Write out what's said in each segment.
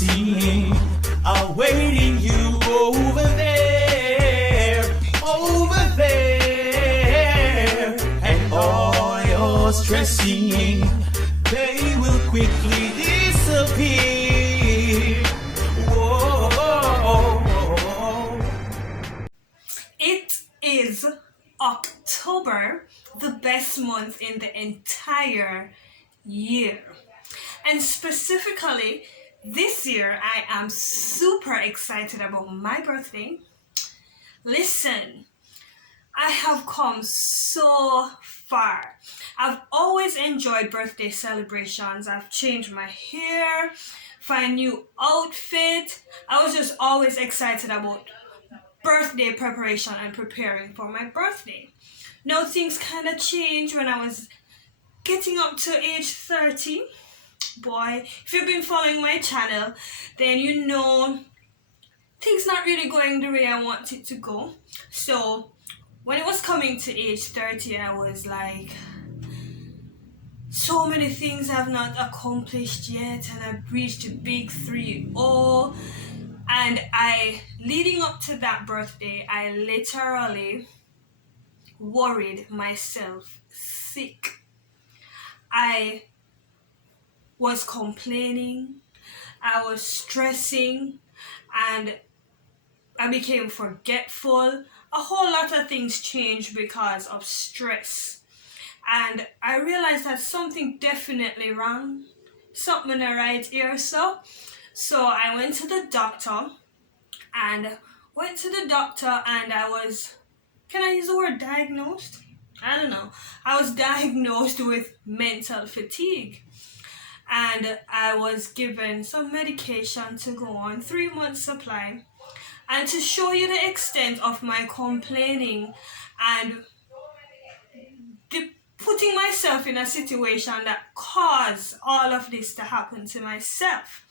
stressing, awaiting you over there, and all your stressing, they will quickly disappear. Whoa. It is October, the best month in the entire year. And specifically, this year I am super excited about my birthday. Listen, I have come so far. I've always enjoyed birthday celebrations. I've changed my hair, find new outfit. I was just always excited about birthday preparation and preparing for my birthday. Now things kind of changed when I was getting up to age 30. Boy, if you've been following my channel, then you know things not really going the way I want it to go. So when it was coming to age 30, I was like, so many things I've not accomplished yet, and I've reached a big 3-0. And leading up to that birthday, I literally worried myself sick. I was complaining, I was stressing, and I became forgetful. A whole lot of things changed because of stress. And I realized that something definitely wrong. Something not right here, so I went to the doctor, and I was, can I use the word diagnosed? I don't know. I was diagnosed with mental fatigue. And I was given some medication to go on, 3-month supply. And to show you the extent of my complaining and putting myself in a situation that caused all of this to happen to myself,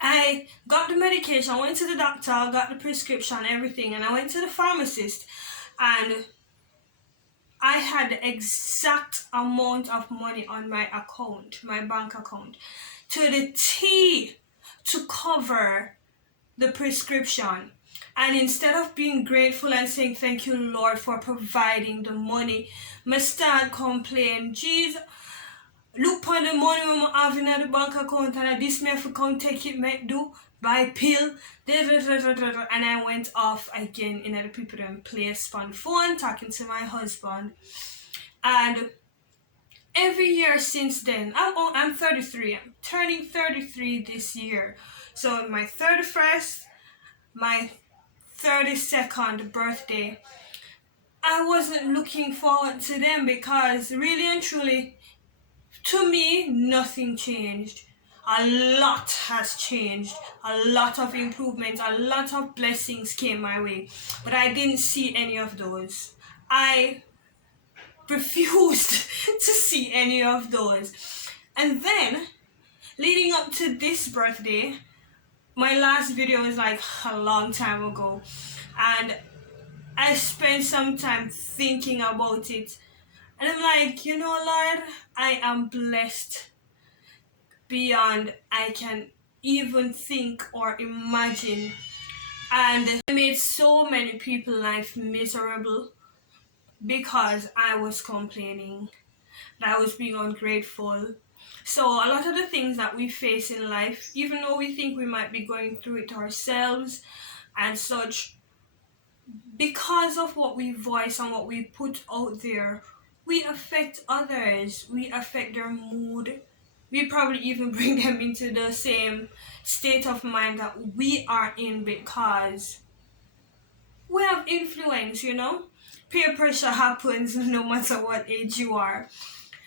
I got the medication, went to the doctor, got the prescription, everything, and I went to the pharmacist, and I had the exact amount of money on my account, my bank account, to the T to cover the prescription. And instead of being grateful and saying thank you, Lord, for providing the money, I start complaining, Jesus, look on the money I have in the bank account, and this me have to come take it, make do, buy pill, and I went off again in the people in place on the phone, talking to my husband. And every year since then, I'm 33, I'm turning 33 this year. So my 31st, my 32nd birthday, I wasn't looking forward to them because really and truly, to me, nothing changed. A lot has changed. A lot of improvements, a lot of blessings came my way. But I didn't see any of those. I refused to see any of those. And then, leading up to this birthday, my last video is like a long time ago. And I spent some time thinking about it. And I'm like, you know, Lord, I am blessed beyond I can even think or imagine. And I made so many people's life miserable because I was complaining, that I was being ungrateful. So a lot of the things that we face in life, even though we think we might be going through it ourselves and such, because of what we voice and what we put out there, we affect others, we affect their mood, we probably even bring them into the same state of mind that we are in because we have influence, you know? Peer pressure happens no matter what age you are.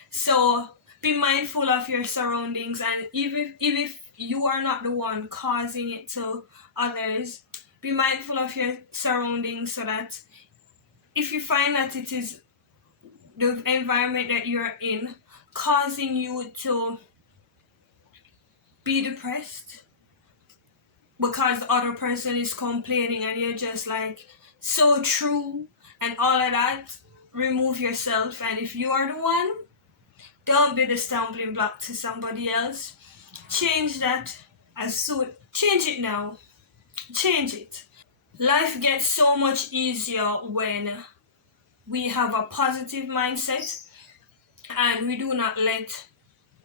So be mindful of your surroundings, and even if you are not the one causing it to others, be mindful of your surroundings so that if you find that it is the environment that you're in causing you to be depressed because the other person is complaining and you're just like, so true and all of that, remove yourself. And if you are the one, don't be the stumbling block to somebody else. Change that as soon. Change it now. Change it. Life gets so much easier when we have a positive mindset and we do not let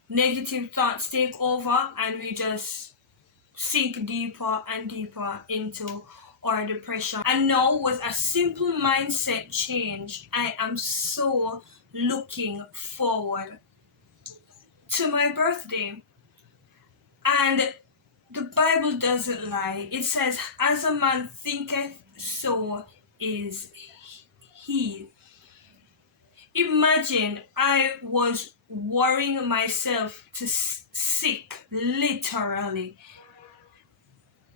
negative thoughts take over, and we just sink deeper and deeper into our depression. And now, with a simple mindset change, I am so looking forward to my birthday. And the Bible doesn't lie. It says, as a man thinketh, so is he. Imagine I was worrying myself to sick, literally.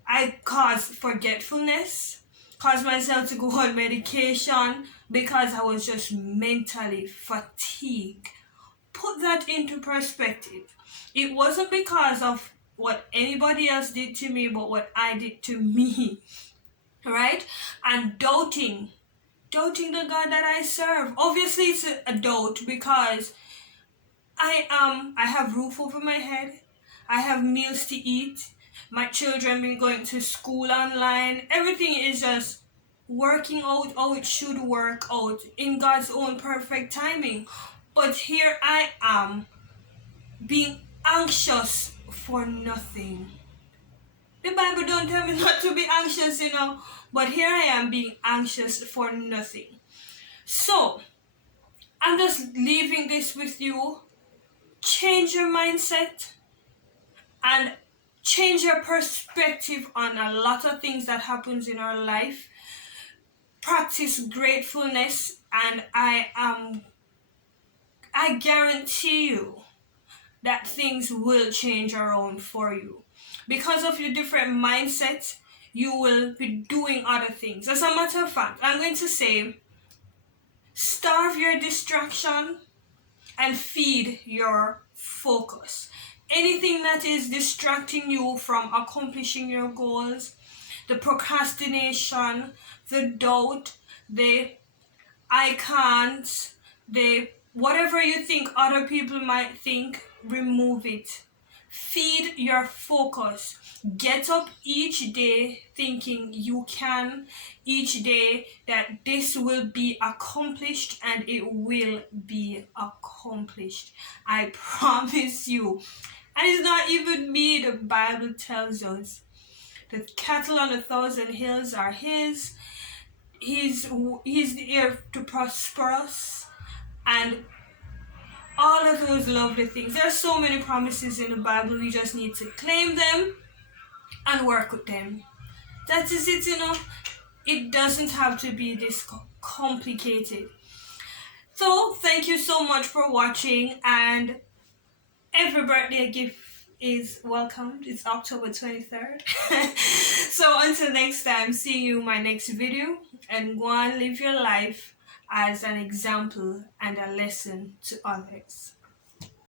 I caused forgetfulness, caused myself to go on medication because I was just mentally fatigued. Put that into perspective. It wasn't because of what anybody else did to me, but what I did to me, right? And doubting the God that I serve. Obviously, it's a doubt because I have roof over my head. I have meals to eat. My children been going to school online. Everything is just working out how it should work out in God's own perfect timing. But here I am being anxious for nothing. The Bible don't tell me not to be anxious, but here I am being anxious for nothing. So, I'm just leaving this with you. Change your mindset and change your perspective on a lot of things that happens in our life. Practice gratefulness, and I guarantee you that things will change around for you. Because of your different mindsets, you will be doing other things. As a matter of fact, I'm going to say, starve your distraction and feed your focus. Anything that is distracting you from accomplishing your goals, the procrastination, the doubt, the I can't, the whatever you think other people might think, remove it. Feed your focus. Get up each day thinking you can, each day that this will be accomplished, and it will be accomplished. I promise you. And it's not even me, the Bible tells us. The cattle on 1,000 hills are his. He's there to prosper us, and all of those lovely things. There are so many promises in the Bible. We just need to claim them and work with them. That is it, It doesn't have to be this complicated. So, thank you so much for watching, and every birthday gift is welcomed. It's October 23rd. So, until next time, see you in my next video, and go and live your life as an example and a lesson to others.